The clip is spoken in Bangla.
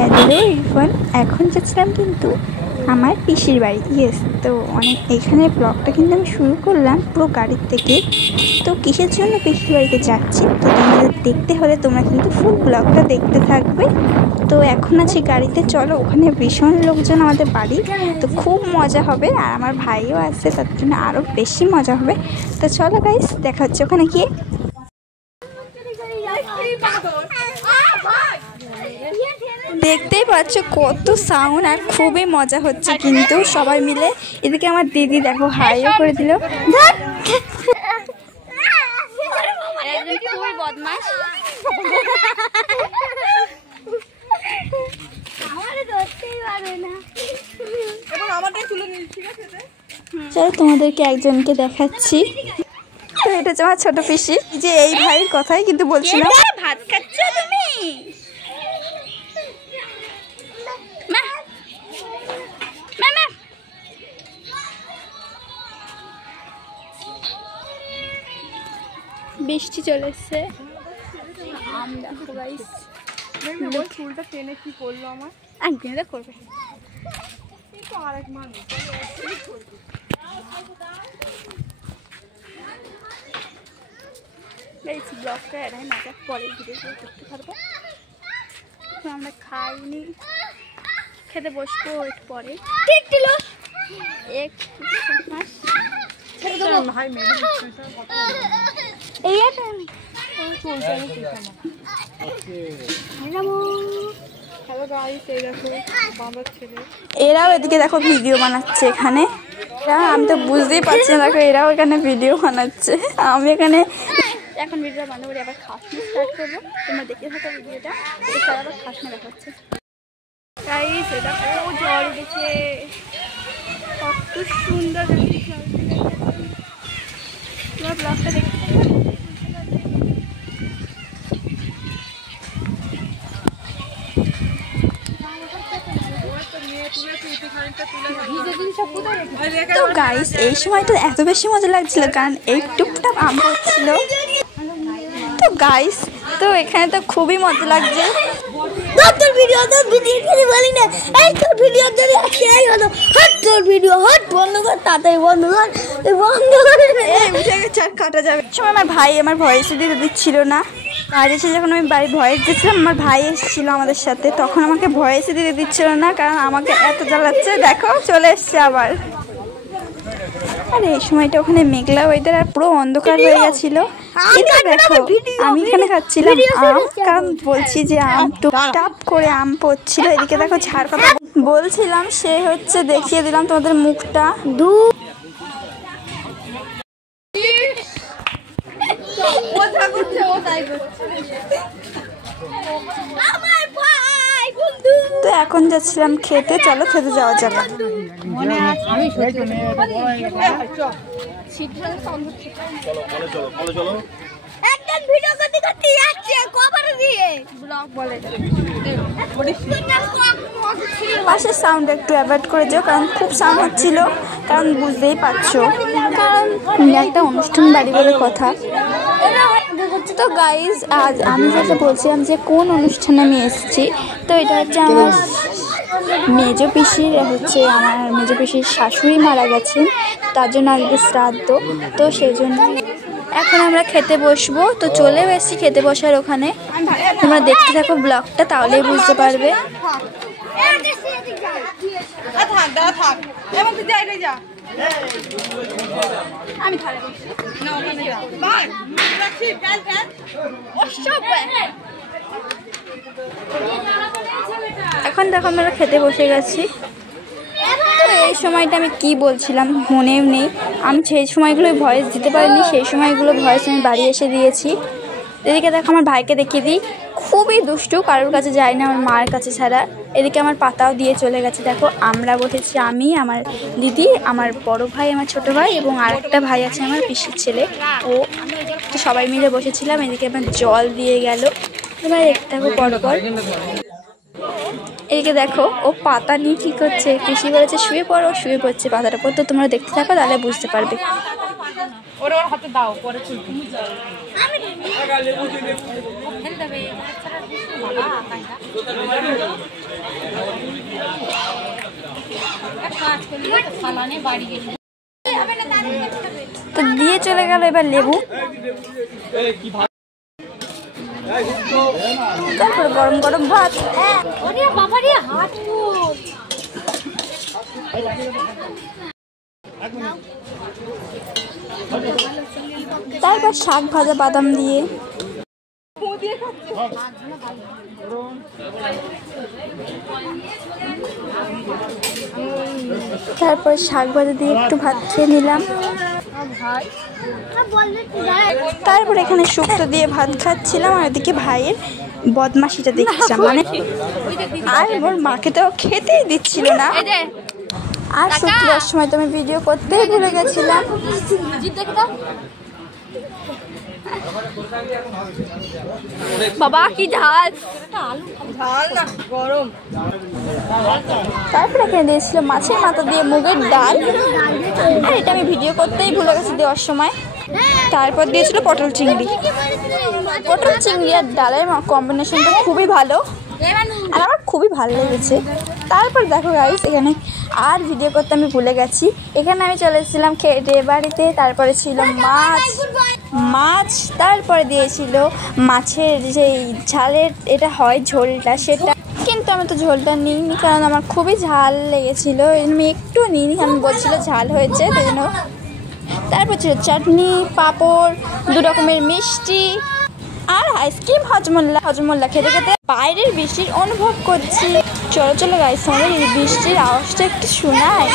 হ্যালো ইরফান, এখন যাচ্ছিলাম কিন্তু আমার পিসির বাড়ি। ইয়েস, তো এখানে ব্লগটা কিন্তু আমি শুরু করলাম পুরো গাড়ির থেকে। তো কিসের জন্য পিসির বাড়িতে যাচ্ছি তো তোমাদের দেখতে হলে তোমরা কিন্তু ফুল ব্লগটা দেখতে থাকবে। তো এখন আছি গাড়িতে, চলো ওখানে ভীষণ লোকজন আমাদের বাড়ি, তো খুব মজা হবে। আর আমার ভাইও আসছে, তার জন্য আরও বেশি মজা হবে। তো চলো গাইস, দেখা হচ্ছে ওখানে গিয়ে। দেখতেই পাচ্ছ কত সাউন্ড আর খুবই মজা হচ্ছে কিন্তু সবাই মিলে। এদিকে আমার দিদি দেখো হাইও করে দিল। চলো তোমাদেরকে একজনকে দেখাচ্ছি। তো এটা হচ্ছে আমার ছোট পিসি, যে এই ভাইয়ের কথাই কিন্তু বলছিলাম। ভাত খাচ্ছ তুমি? বৃষ্টি চলে এসছে। আম দেখো গাইস, চুলটা টেনে কি করলো আমার, একদিন করবে আরেক মানুষ। ব্লগটা এরাই নাটক পরে ভিডিও করতে পারবো। আমরা খাইনি, খেতে বসবো একটু পরে। এরাও এদিকে দেখো ভিডিও বানাচ্ছে এখানে। আমি তো বুঝতেই পারছি না, দেখো এরাও এখানে ভিডিও বানাচ্ছে। আমি এখানে এখন ভিডিও বন্ধ করে আবার খাসনা স্টার্ট করবো। তোমরা দেখতে থাকো ভিডিওটা, এছাড়া আবার খাসনা দেখাচ্ছে। গাইস এটা ও জল উঠেছে, কত সুন্দর তোমার ব্লগটা দেখতে। তো গাইস এই সময়টা এত বেশি মজা লাগছিল কারণ এই টুকটাক আম হচ্ছিল। তো গাইস তো এখানে তো খুবই মজা লাগছে। কাটা যাবে সময় আমার ভাই আমার ভয়েস দিতে দিচ্ছিল না। আর এসে যখন আমি বাড়ি ভয়েস দিচ্ছিলাম, আমার ভাই এসেছিল আমাদের সাথে, তখন আমাকে ভয়েস দিতে দিচ্ছিল না কারণ আমাকে এত জ্বালাচ্ছে। দেখো চলে এসছে আবার। আর এই সময়টা ওখানে মেঘলা ওয়েদার আর পুরো অন্ধকার হয়ে গেছিল। দেখো আমি এখানে খাচ্ছিলাম আম, কারণ বলছি যে আম টুকটাপ করে আম পড়ছিল। এদিকে দেখো ঝাড় কথা বলছিলাম, সে হচ্ছে দেখিয়ে দিলাম তোমাদের মুখটা। তো এখন যাচ্ছিলাম খেতে, চলো খেতে যাওয়া যাবে। পাশের সাউন্ড একটু অ্যাভয়েড করে যাও কারণ খুব সাউন্ড হচ্ছিল, কারণ বুঝতেই পারছো কারণ একটা অনুষ্ঠান বাড়ি বলে কথা। তো গাইজ আজ আমি যেটা বলছিলাম যে কোন অনুষ্ঠানে আমি এসেছি, তো এটা হচ্ছে আমার মেজো পিসির শাশুড়ি মারা গেছেন, তার জন্য আজকে শ্রাদ্ধ। তো সেই জন্য এখন আমরা খেতে বসবো। তো চলেও এসেছি খেতে বসার ওখানে। তোমরা দেখতে থাকো ব্লগটা, তাহলেই বুঝতে পারবে। আমি এখন দেখো আমরা খেতে বসে গেছি। তো এই সময়টা আমি কি বলছিলাম মনেও নেই, আমি সেই সময়গুলোই ভয়েস দিতে পারিনি, সেই সময়গুলো ভয়েস আমি বাড়ি এসে দিয়েছি। এদিকে দেখো আমার ভাইকে দেখিয়ে দিই, খুবই দুষ্টু, কারোর কাছে যায় না আমার মার কাছে ছাড়া। এদিকে আমার পাতাও দিয়ে চলে গেছে। দেখো আমরা বসেছি, আমি, আমার দিদি, আমার বড় ভাই, আমার ছোট ভাই এবং আরেকটা ভাই আছে আমার পিসির ছেলে, ও। তো সবাই মিলে বসেছিলাম। এদিকে আমার জল দিয়ে গেল। এবার দেখতে থাকো পরপর। এদিকে দেখো ও পাতা নিয়ে কি করছে, পিসি বলেছে শুয়ে পড়ো, শুয়ে পড়ছে পাতাটা পর। তো তোমরা দেখতে থাকো, তাহলে বুঝতে পারবে। ওর হাতে দাও, পরে চুলকে তো দিয়ে চলে গেল এবার লেবু, তারপর গরম গরম ভাত। তারপর শাক ভাজা বাদাম দিয়ে, তারপর শাক ভাজা দিয়ে একটু ভাত খেয়ে নিলাম। তারপর এখানে শুক্তো দিয়ে ভাত খাচ্ছিলাম আর এদিকে ভাইয়ের বদমাশিটা দেখছিলাম, মানে আর ওর মাকে তো খেতেই দিচ্ছিল না। আর শুক্রবার সময় তো আমি ভিডিও করতেই ভুলে গেছিলাম। বাবা কি ঝাল, গরম। তারপর এখানে দিয়েছিল মাছের মাথা দিয়ে মুগের ডাল, আর এটা আমি ভিডিও করতেই ভুলে গেছি দেওয়ার সময়। তারপর দিয়েছিল পটল চিংড়ি। পটল চিংড়ি আর ডালের কম্বিনেশনটা খুবই ভালো, আর আমার খুবই ভালো লেগেছে। তারপর দেখো গাইস, এখানে আর ভিডিও করতে আমি ভুলে গেছি। এখানে আমি চলে এসেছিলাম খেয়ে বাড়িতে। তারপরে ছিল মাছ, তারপরে দিয়েছিল মাছের যেই ঝালের এটা হয় ঝোলটা, সেটা কিন্তু আমি তো ঝোলটা নিইনি, কারণ আমার খুবই ঝাল লেগেছিলো, আমি একটু নিইনি, আমি বলছিল ঝাল হয়েছে তাই জন্য। তারপর ছিল চাটনি, পাঁপড়, 2 রকমের মিষ্টি আর আইসক্রিম। হজমোল্লা খেতে খেতে বাইরের বৃষ্টির অনুভব করছি। চলো গাইস, আমাদের এই বৃষ্টির আওয়াজটা একটু শোনায়।